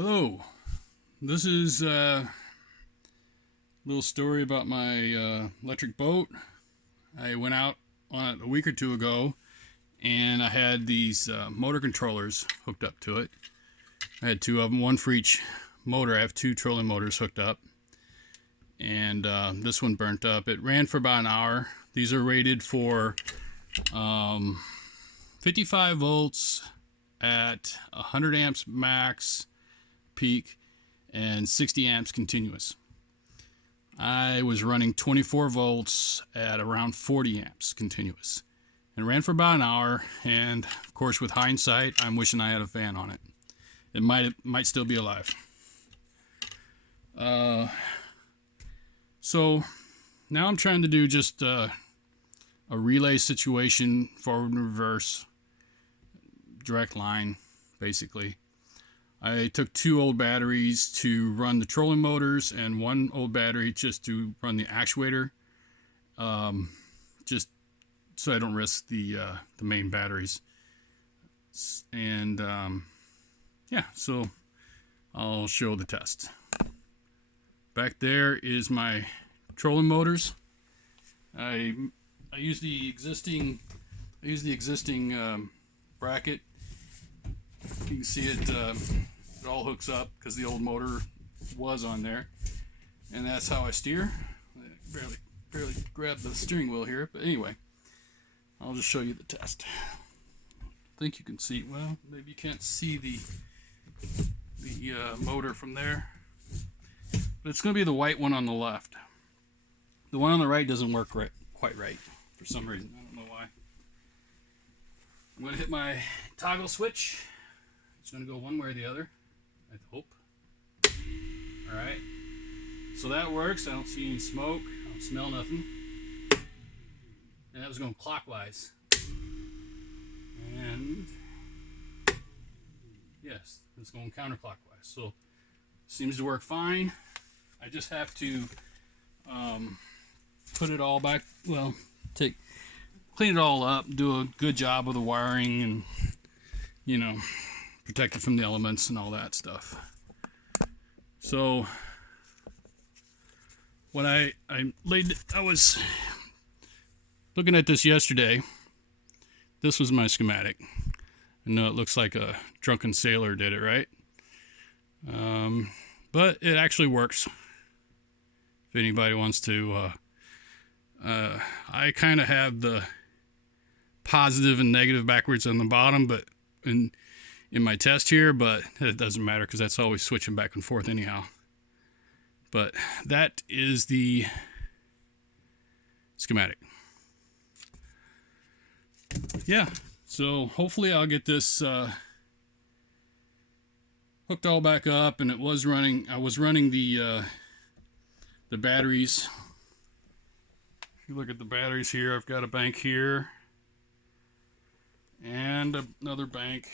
Hello. This is a little story about my electric boat. I went out on it a week or two ago, and I had these motor controllers hooked up to it. I had two of them, one for each motor. I have two trolling motors hooked up, and this one burnt up. It ran for about an hour. These are rated for 55 volts at 100 amps max peak and 60 amps continuous. I was running 24 volts at around 40 amps continuous. It ran for about an hour, and of course, with hindsight, I'm wishing I had a fan on it. It might still be alive. So now I'm trying to do just a relay situation, forward and reverse, direct line, basically. I took two old batteries to run the trolling motors and one old battery just to run the actuator, just so I don't risk the main batteries. And yeah, so I'll show the test. Back there is my trolling motors. I use the existing bracket. You can see it all hooks up because the old motor was on there, and that's how I steer. I barely grab the steering wheel here, but anyway, I'll just show you the test. I think you can see, well, maybe you can't see the motor from there, but it's going to be the white one on the left. The one on the right doesn't work quite right for some reason. I don't know why. I'm going to hit my toggle switch. It's going to go one way or the other, I hope. Alright, so that works. I don't see any smoke, I don't smell nothing. And that was going clockwise. And yes, it's going counterclockwise. So seems to work fine. I just have to put it all back, well, clean it all up, do a good job of the wiring, and protect it from the elements and all that stuff. So when I was looking at this yesterday. This was my schematic. I know it looks like a drunken sailor did it, right? But it actually works. If anybody wants to, I kind of have the positive and negative backwards on the bottom, but in my test here, but it doesn't matter because that's always switching back and forth anyhow. But that is the schematic. Yeah, so hopefully I'll get this hooked all back up, and I was running the batteries. If you look at the batteries here, I've got a bank here and another bank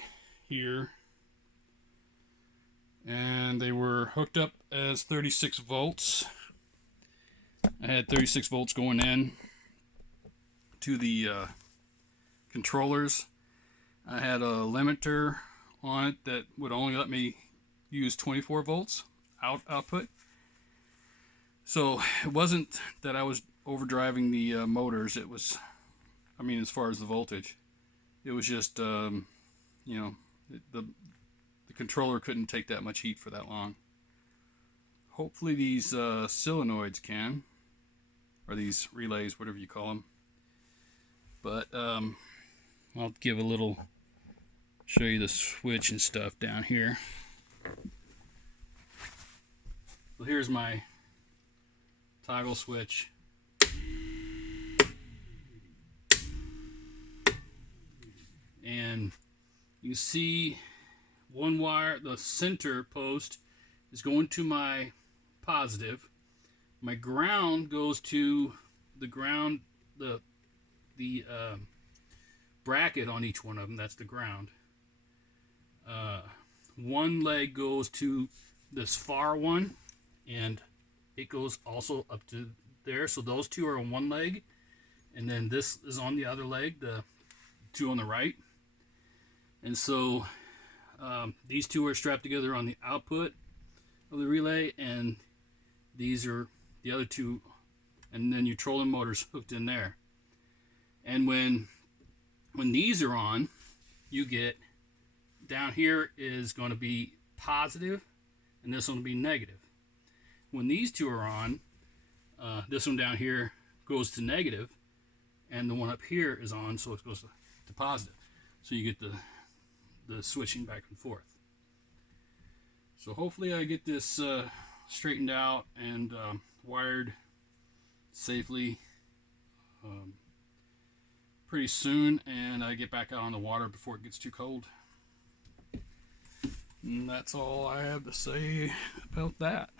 here, and they were hooked up as 36 volts. I had 36 volts going in to the controllers. I had a limiter on it that would only let me use 24 volts output. So it wasn't that I was overdriving the motors. It was, as far as the voltage, it was just the controller couldn't take that much heat for that long. Hopefully these solenoids can, or these relays, whatever you call them. But I'll give a little, show you the switch and stuff down here. So here's my toggle switch. And you see one wire, the center post is going to my positive. My ground goes to the ground, the bracket on each one of them. That's the ground. One leg goes to this far one, and it goes also up to there. So those two are on one leg, and then this is on the other leg, the two on the right. And so These two are strapped together on the output of the relay, and these are the other two, and then your trolling motor's hooked in there. And when these are on, you get down here is going to be positive, and this one will be negative. When these two are on, this one down here goes to negative, and the one up here is on, so it goes to positive. So you get the switching back and forth. So hopefully I get this straightened out and wired safely pretty soon, and I get back out on the water before it gets too cold. And that's all I have to say about that.